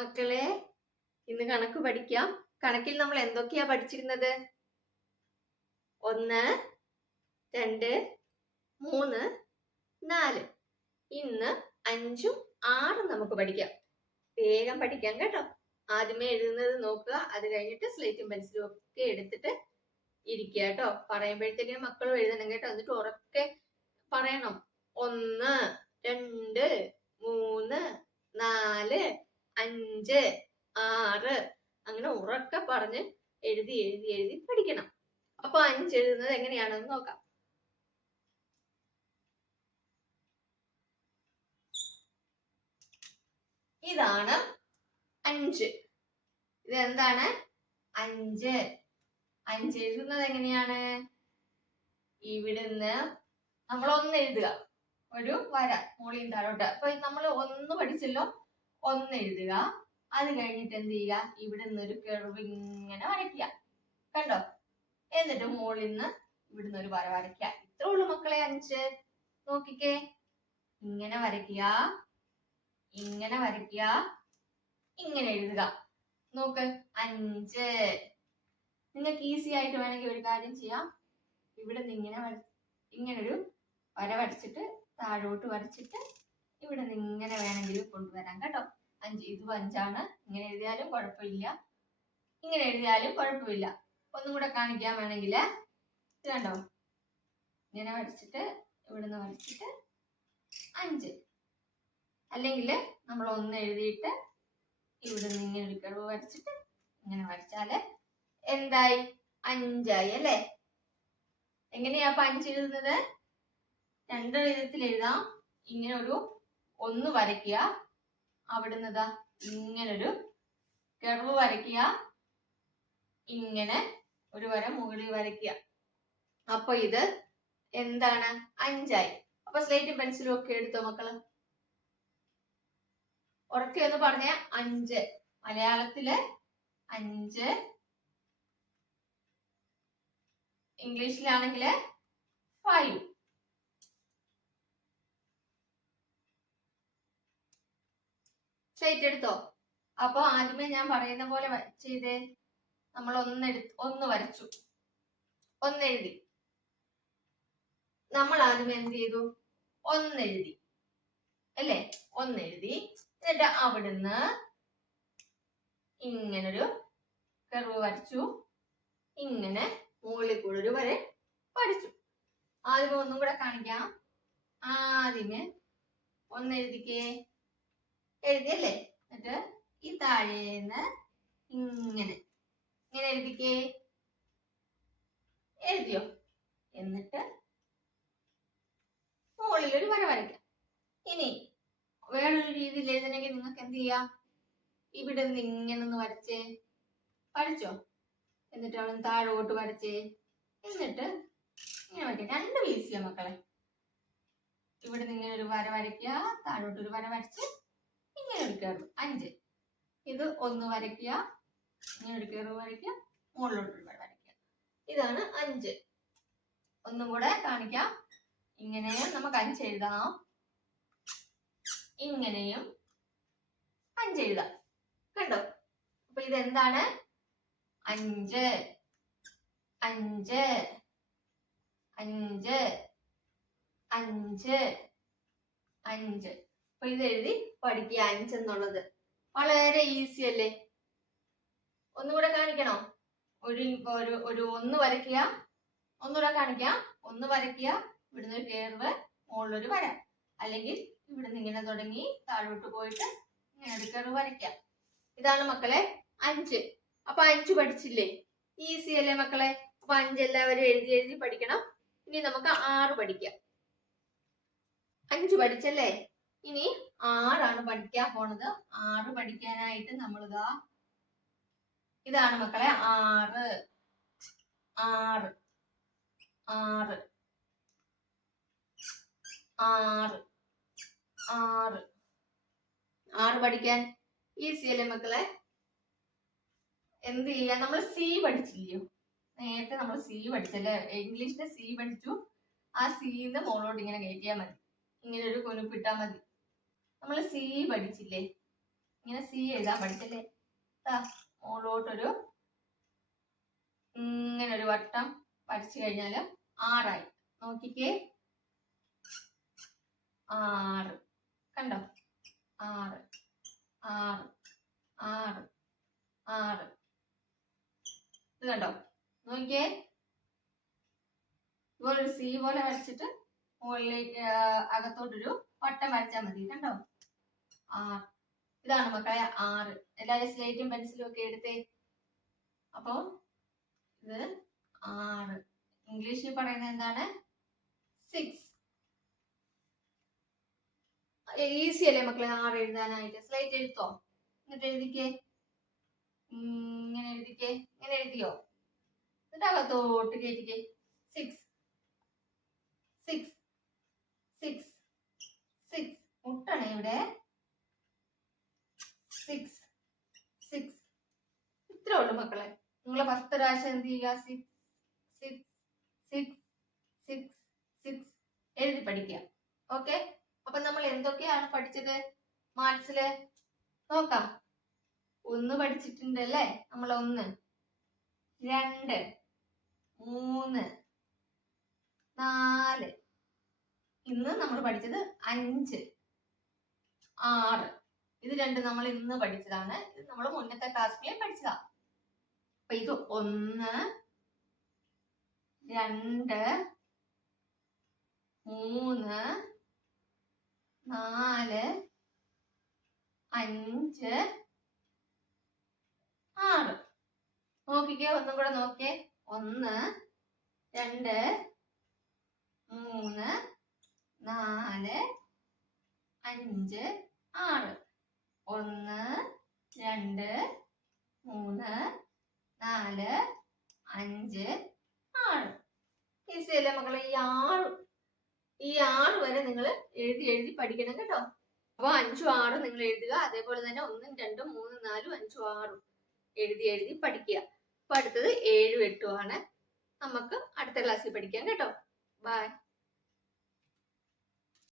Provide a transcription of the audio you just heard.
മക്കളെ, ഇന്ന് കണക്ക് പഠിക്കാം. കണക്കിൽ നമ്മൾ എന്തൊക്കെയാ പഠിച്ചിരുന്നത്? 1, 2, 3, 4. ഇന്ന് 5ഉം 6ഉം നമുക്ക് പഠിക്കാം. വേഗം പഠിക്കാം കേട്ടോ. ആദ്യമേ എഴുതുന്നത് നോക്കുക, അത് കഴിഞ്ഞിട്ട് സ്ലേറ്റും പെൻസിലും ഒക്കെ എടുത്തിട്ട് ഇരിക്കുക കേട്ടോ. പറയുമ്പോഴത്തേക്കും മക്കളും എഴുതണം കേട്ടോ. എന്നിട്ട് ഉറക്കെ പറയണം. 1, 2, 3, 4, 5, 6 അങ്ങനെ ഉറക്കെ പറഞ്ഞ് എഴുതി എഴുതി എഴുതി പഠിക്കണം. അപ്പൊ 5 എഴുതുന്നത് എങ്ങനെയാണെന്ന് നോക്കാം. ഇതാണ് 5. ഇത് എന്താണ്? 5. 5 എഴുതുന്നത് എങ്ങനെയാണ്? ഇവിടുന്ന് നമ്മൾ 1 എഴുതുക, ഒരു വര മുകളിൽ താഴോട്ട്. അപ്പൊ നമ്മൾ 1 പഠിച്ചല്ലോ, 1 എഴുതുക. അത് കഴിഞ്ഞിട്ട് എന്ത് ചെയ്യുക? ഇവിടുന്ന് ഒരു കർവ് ഇങ്ങനെ വരയ്ക്കുക. കണ്ടോ? എന്നിട്ട് മുകളിൽ നിന്ന് ഇവിടുന്ന് ഒരു വര വരയ്ക്കുക. ഇത്രേ ഉള്ളൂ മക്കളെ 5. നോക്കിക്കേ, ഇങ്ങനെ വരയ്ക്കുക, ഇങ്ങനെ വരയ്ക്കുക, ഇങ്ങനെ എഴുതുക. നോക്ക്, 5. നിങ്ങൾക്ക് ഈസി ആയിട്ട് വേണമെങ്കിൽ ഒരു കാര്യം ചെയ്യാം. ഇവിടെ നിന്ന് ഇങ്ങനൊരു വര വരച്ചിട്ട് താഴോട്ട് വരച്ചിട്ട് ഇവിടെ നിന്ന് ഇങ്ങനെ വേണമെങ്കിൽ കൊണ്ടുവരാം കേട്ടോ. 5 ഇത് 5ആണ്. ഇങ്ങനെ എഴുതിയാലും കുഴപ്പമില്ല, ഇങ്ങനെ എഴുതിയാലും കുഴപ്പമില്ല. ഒന്നും കൂടെ കാണിക്കാൻ വേണമെങ്കിൽ ഇത് കണ്ടോ, ഇങ്ങനെ വരച്ചിട്ട് ഇവിടുന്ന് വരച്ചിട്ട് 5. അല്ലെങ്കിൽ നമ്മൾ 1 എഴുതിയിട്ട് ഇവിടുന്ന് ഇങ്ങനെ ഒരു കർവ് വരച്ചിട്ട് ഇങ്ങനെ വരച്ചാല് എന്തായി? 5 ആയി അല്ലേ? എങ്ങനെയാ 5 എഴുതുന്നത്? 2 വിധത്തിൽ എഴുതാം. ഇങ്ങനെ ഒരു 1 വരയ്ക്കുക, അവിടുന്ന് ഇങ്ങനൊരു കർവ് വരയ്ക്കുക, ഇങ്ങനെ ഒരു വര മുകളിൽ വരയ്ക്കുക. അപ്പൊ ഇത് എന്താണ്? 5 ആയി. അപ്പൊ സ്ലേറ്റും പെൻസിലും ഒക്കെ എടുത്തോ മക്കള്? ഉറക്കെ ഒന്ന് പറഞ്ഞ 5. മലയാളത്തില് 5, ഇംഗ്ലീഷിലാണെങ്കില് 5. സ്ലേറ്റ് എടുത്തോ? അപ്പൊ ആദ്യമേ ഞാൻ പറയുന്ന പോലെ ചെയ്തേ. നമ്മൾ 1 വരച്ചു, 1 എഴുതി. നമ്മൾ ആദ്യമേ എന്ത് ചെയ്തു? 1 എഴുതി അല്ലേ? 1 എഴുതി. എന്നിട്ട് അവിടുന്ന് ഇങ്ങനൊരു കർവ് വരച്ചു, ഇങ്ങനെ മുകളിൽ കൂടെ ഒരു വര വരച്ചു. ആദ്യമേ ഒന്നും കൂടെ കാണിക്കാം. ആദ്യമേ 1 എഴുതിക്കേ, എഴുതിയല്ലേ? എന്നിട്ട് ഈ താഴേന്ന് ഇങ്ങനെ ഇങ്ങനെ എഴുതിക്കേ, എഴുതിയോ? എന്നിട്ട് മുകളിൽ ഒരു വര വരയ്ക്കാം. ഇനി വേറൊരു രീതിയിൽ എഴുതണമെങ്കിൽ നിങ്ങൾക്ക് എന്ത് ചെയ്യാം? ഇവിടെ നിന്ന് ഇങ്ങനെ ഒന്ന് വരച്ചേ, വരച്ചോ? എന്നിട്ട് അവിടെ നിന്ന് താഴോട്ട് വരച്ചേ, എന്നിട്ട് ഇങ്ങനെ വരയ്ക്കാം. രണ്ടും ഈസിയാ മക്കളെ. ഇവിടെ നിന്ന് ഇങ്ങനെ ഒരു വര വരയ്ക്കുക, താഴോട്ട് ഒരു വര വരച്ച് ഇങ്ങനെ ഒരു കർവ്. 5. ഇത് 1 വരയ്ക്കുക, ഇങ്ങനെ ഒരു കർവ് വരയ്ക്കുക, മുകളിലോട്ട് ഒരു വര വരയ്ക്കുക. ഇതാണ് 5. ഒന്നും കൂടെ കാണിക്കാം. ഇങ്ങനെയും നമുക്ക് 5 എഴുതാം, ഇങ്ങനെയും 5 എഴുതാം. കണ്ടോ? അപ്പൊ ഇതെന്താണ്? 5, 5, 5, 5, 5. അപ്പൊ ഇത് എഴുതി പഠിക്കുക 5 എന്നുള്ളത്. വളരെ ഈസി അല്ലേ? ഒന്നുകൂടെ കാണിക്കണോ? ഒരു 1 വരയ്ക്കുക, ഒന്നുകൂടെ കാണിക്കാം. 1 വരയ്ക്കുക, ഇവിടുന്ന് ഒരു കർവ്, മുകളിലൊരു വര. അല്ലെങ്കിൽ ഇവിടുന്ന് ഇങ്ങനെ തുടങ്ങി താഴോട്ട് പോയിട്ട് ഇങ്ങനെ ഒരു കർവ് വരയ്ക്കാം. ഇതാണ് മക്കളെ 5. അപ്പൊ 5 പഠിച്ചില്ലേ? ഈസി അല്ലേ മക്കളെ? അപ്പൊ 5 എല്ലാവരും എഴുതി എഴുതി പഠിക്കണം. ഇനി നമുക്ക് 6 പഠിക്കാം. 5 പഠിച്ചല്ലേ? ഇനി 6ആണ് പഠിക്കാൻ പോണത്. 6 പഠിക്കാനായിട്ട് നമ്മൾ ഇതാണ് മക്കളെ 6, 6, 6, 6, 6. 6 പഠിക്കാൻ ഈസി അല്ലേ മക്കളെ? എന്ത് ചെയ്യാ? നമ്മൾ സി പഠിച്ചില്ലയോ? നേരത്തെ നമ്മൾ സി പഠിച്ചല്ലേ? ഇംഗ്ലീഷിന്റെ സി പഠിച്ചു. ആ സിന്ന് മുകളോട്ട് ഇങ്ങനെ കയറ്റിയാൽ മതി, ഇങ്ങനെ ഒരു കുനുപ്പിട്ടാൽ മതി. നമ്മൾ സി പഠിച്ചില്ലേ? ഇങ്ങനെ സി എഴുതാൻ പഠിച്ചല്ലേ. മുകളിലോട്ടൊരു ഇങ്ങനെ ഒരു വട്ടം വരച്ചു കഴിഞ്ഞാൽ 6 ആയി. നോക്കിക്കേ, 6 കണ്ടോ, 6 6 6 6. ഇത് കണ്ടോ, നോക്കിയേ. ഇതുപോലൊരു സി പോലെ വരച്ചിട്ട് മുകളിലേക്ക് അകത്തോട്ടൊരു വട്ടം വരച്ചാൽ മതി. കണ്ടോ, 6. ഇതാണ് മക്കളെ 6. എല്ലാവരും സ്ലേറ്റും പെൻസിലും ഒക്കെ എടുത്തേ. അപ്പോ ഇത് 6. ഇംഗ്ലീഷിൽ പറയുന്നത് എന്താണ്? 6. ഈസി അല്ലേ മക്കളെ 6 എഴുതാനായിട്ട്? സ്ലേറ്റ് എഴുത്തോ, എന്നിട്ട് എഴുതിക്കേ. ഇങ്ങനെ എഴുതിക്കേ. ഇങ്ങനെ എഴുതിയോ? എന്നിട്ട് അകത്തോട്ട് കയറ്റിക്കേ. 6 6 6 6. മുട്ടണേ ഇവിടെ. 6 6. ഇത്രേ ഉള്ളൂ മക്കളെ. നിങ്ങൾ 10 പ്രാവശ്യം എന്ത് ചെയ്യുക? 6 6 6 6 6 എഴുതി പഠിക്കുക. ഓക്കെ, അപ്പൊ നമ്മൾ എന്തൊക്കെയാണ് പഠിച്ചത് മാത്സില്? നോക്കാം. 1 പഠിച്ചിട്ടുണ്ടല്ലേ നമ്മൾ. 1 2 3 4. ഇന്ന് നമ്മൾ പഠിച്ചത് 5 6. ഇത് രണ്ടും നമ്മൾ ഇന്ന് പഠിച്ചതാണ്. ഇത് നമ്മൾ മുന്നത്തെ ക്ലാസ്സിലെ പഠിച്ചതാ. അപ്പൊ ഇത് 1 2 3 4 5 6. നോക്കിക്കേ, ഒന്നും കൂടെ നോക്കിയേ. 1 2 3 4 5 6. 1 2 3 4 5 6. ഈസി അല്ലേ മക്കളെ? ഈ 6 വരെ നിങ്ങൾ എഴുതി പഠിക്കണം കേട്ടോ. അപ്പൊ 5ഉം 6ഉം നിങ്ങൾ എഴുതുക. അതേപോലെ തന്നെ 1 2 3 4 5 6 എഴുതി പഠിക്കുക. അപ്പൊ അടുത്തത് 7 8 ആണ്. നമുക്ക് അടുത്ത ക്ലാസ്സിൽ പഠിക്കാം കേട്ടോ. ബൈ.